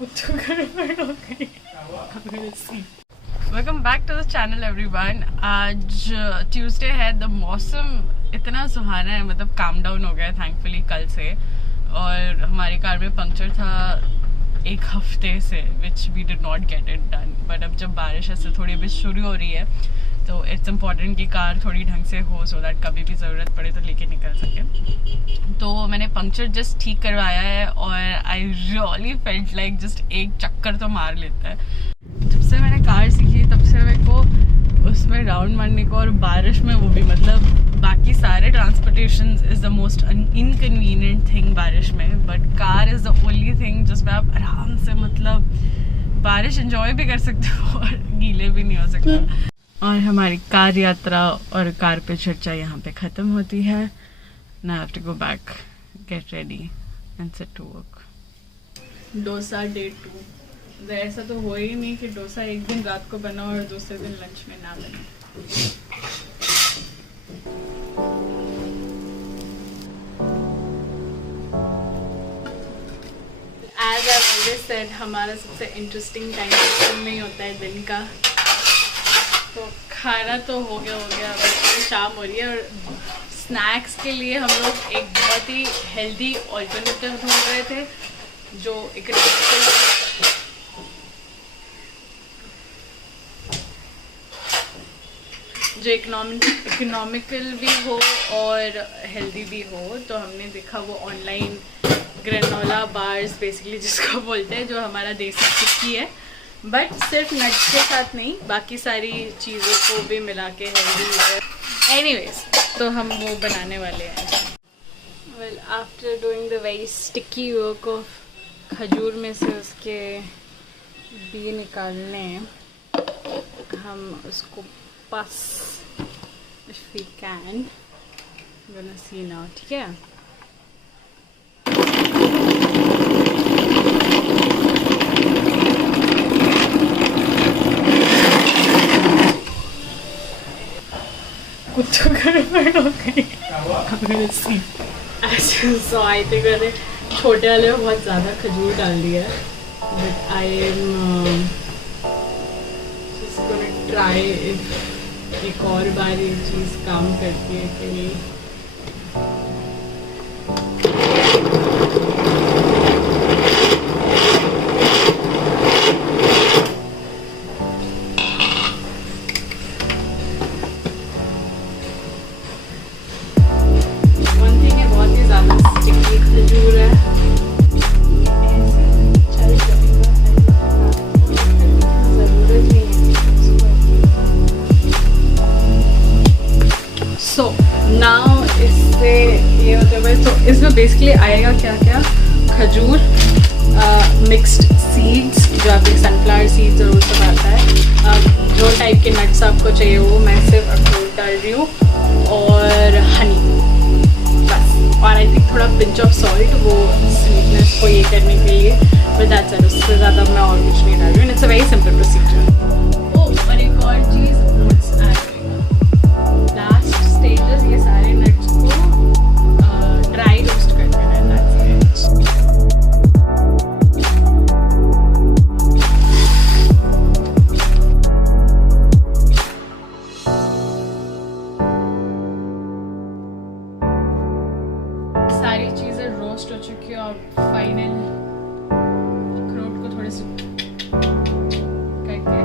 Welcome back to the channel everyone. आज Tuesday है। The मौसम इतना सुहाना है, मतलब काम डाउन हो गया है थैंकफुली कल से। और हमारी कार में पंक्चर था एक हफ्ते से, which we did not get it done. But अब जब बारिश ऐसे थोड़ी भी शुरू हो रही है तो इट्स इम्पॉर्टेंट कि कार थोड़ी ढंग से हो, सो दैट कभी भी ज़रूरत पड़े तो लेके निकल सके। तो मैंने पंक्चर जस्ट ठीक करवाया है और I really felt like just एक चक्कर तो मार लेता है। जब से मैंने कार सीखी तब से मेरे को उसमें राउंड मारने को, और बारिश में वो भी, मतलब बाकी सारे transportation is the most inconvenient thing बारिश में, but car is the only thing जिसमें आप आराम से मतलब बारिश एंजॉय भी कर सकते हो और गीले भी नहीं हो सकते। और हमारी कार यात्रा और कार पे चर्चा यहाँ पे ख़त्म होती है। Now I have to go back, get ready and set to work. Dosa day 2। ऐसा तो हो ही नहीं कि डोसा एक दिन रात को बना और दूसरे दिन लंच में ना बने। As I've always said, हमारा सबसे इंटरेस्टिंग टाइम में ही होता है दिन का। तो खाना तो हो गया, बस शाम हो रही है और स्नैक्स के लिए हम लोग एक बहुत ही हेल्दी ऑल्टरनेटिव ढूंढ रहे थे जो इकोनॉमिकल भी हो और हेल्दी भी हो। तो हमने देखा वो ऑनलाइन ग्रेनोला बार्स बेसिकली जिसको बोलते हैं, जो हमारा देसी टिक्की है, बट सिर्फ नट्स के साथ नहीं, बाकी सारी चीज़ों को भी मिला के हेल्दी है। एनीवेज, तो हम वो बनाने वाले हैं। Well, after doing the very sticky work of खजूर में से उसके बी निकालने, हम उसको बस if we can gonna see now, ठीक है। कुछ गड़बड़ हो गई। सो आई थिंक मैंने छोटे वाले में बहुत ज़्यादा खजूर डाल दिया है, but I am just gonna try if एक और बार ये चीज़ काम करती है कि नहीं। नाउ इससे ये होता है, तो इसमें बेसिकली आएगा क्या क्या, खजूर, मिक्स्ड सीड्स जो आपके सनफ्लावर सीड्स और वो सब आता है, जो टाइप के नट्स आपको चाहिए वो मैं सिर्फ अखरोट डाल रही हूँ, और हनी बस। और आई थिंक थोड़ा पिंच ऑफ सॉल्ट वो स्वीटनेस को ये करने के लिए, बट दैट्स इट। उससे ज़्यादा मैं और कुछ नहीं डाल रही हूँ। It's a very simple procedure. और एक और चीज़, ओट्स ऐड करेंगे लास्ट स्टेजेस, ये सारे नट्स को ड्राई रोस्ट कर देना है। सारी चीज़ें रोस्ट हो चुकी है और फाइनल अखरोट को थोड़े से करके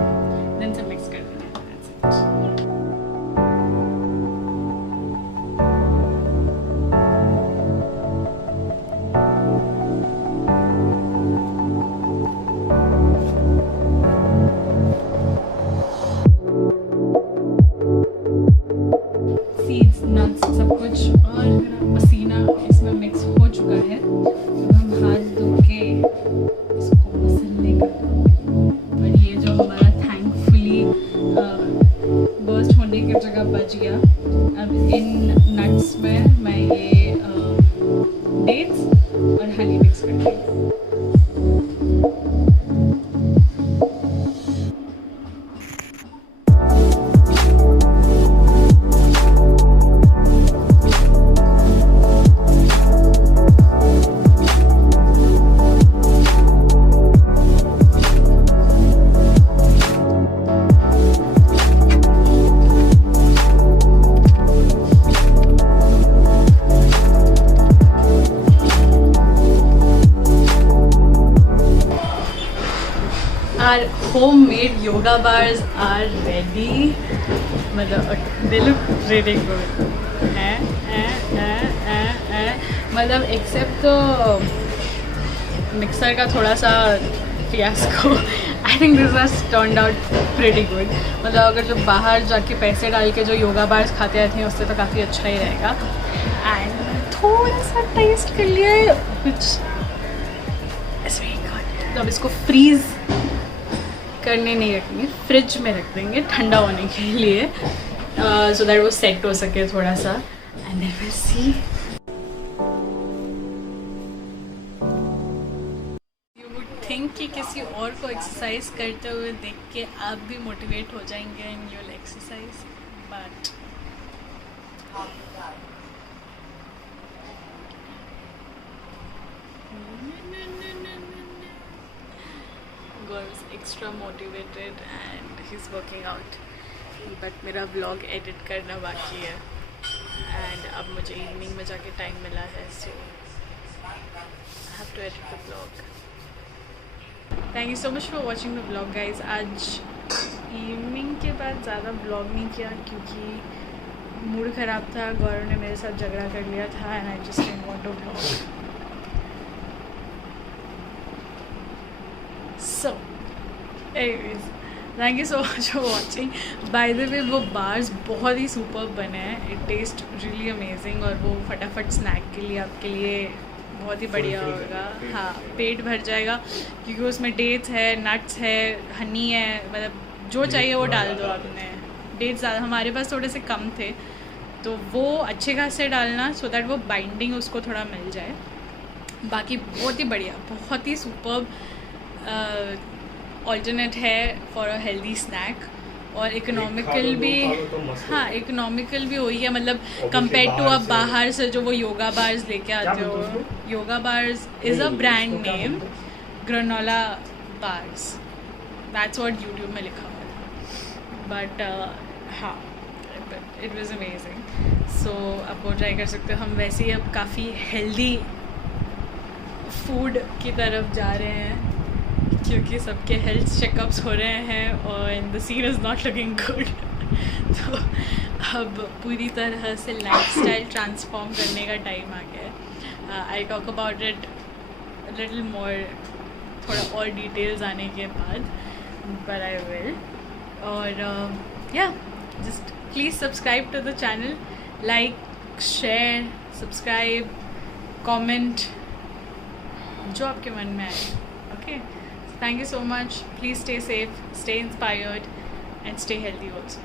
our homemade yoga bars are ready. मतलब they look really good. मतलब एक्सेप्ट तो मिक्सर का थोड़ा सा fiasco, I think this has turned out pretty good. मतलब अगर जो बाहर जाके पैसे डाल के जो योगा बार्स खाते आते हैं उससे तो काफ़ी अच्छा ही रहेगा. एंड थोड़ा सा टेस्ट कर लिया है कुछ. तो अब इसको फ्रीज करने नहीं रखेंगे, फ्रिज में रख देंगे ठंडा होने के लिए, सो दैट वो सेट हो सके थोड़ा सा. And then will see. You would think कि किसी और को एक्सरसाइज करते हुए देख के आप भी मोटिवेट हो जाएंगे and you will exercise, but Gaurav is extra motivated and he's working out, but मेरा vlog edit करना बाकी है and अब मुझे evening में जाके time मिला है, so I have to edit the vlog. Thank you so much for watching the vlog guys. आज evening के बाद ज़्यादा vlog नहीं किया क्योंकि मूड ख़राब था. गौरव ने मेरे साथ झगड़ा कर लिया था and I just didn't want to vlog. So, anyways, thank you so much for watching. By the way, वो बार्स बहुत ही सुपर बने हैं. It tastes really amazing और वो फटाफट स्नैक के लिए आपके लिए बहुत ही बढ़िया होगा. हाँ, पेट भर जाएगा क्योंकि उसमें डेट्स है, नट्स है, हनी है, मतलब जो चाहिए वो डाल दो आपने. डेट्स ज़्यादा हमारे पास थोड़े से कम थे तो वो अच्छे खासे डालना सो दैट वो बाइंडिंग उसको थोड़ा मिल जाए. बाकी बहुत ही बढ़िया, बहुत ही सुपर ऑल्टरनेट है फॉर अ हेल्दी स्नैक और इकोनॉमिकल भी. हाँ, इकोनॉमिकल भी वही है, मतलब कंपेयर टू आप बाहर से जो वो योगा बार्स लेके आते हो. Yoga bars is a brand name, granola bars, that's what YouTube में लिखा हुआ है. बट हाँ, इट वाज अमेजिंग. सो आप वो ट्राई कर सकते हो. हम वैसे ही अब काफ़ी हेल्दी फूड की तरफ जा रहे हैं क्योंकि सबके हेल्थ चेकअप्स हो रहे हैं और the scene is not looking good. तो अब पूरी तरह से लाइफस्टाइल ट्रांसफॉर्म करने का टाइम आ गया है. I talk about it little more, थोड़ा और डिटेल्स आने के बाद, बट आई विल. और या just please subscribe to the channel, like, share, subscribe, comment, जो आपके मन में आए. Okay, thank you so much. Please stay safe, stay inspired and stay healthy also.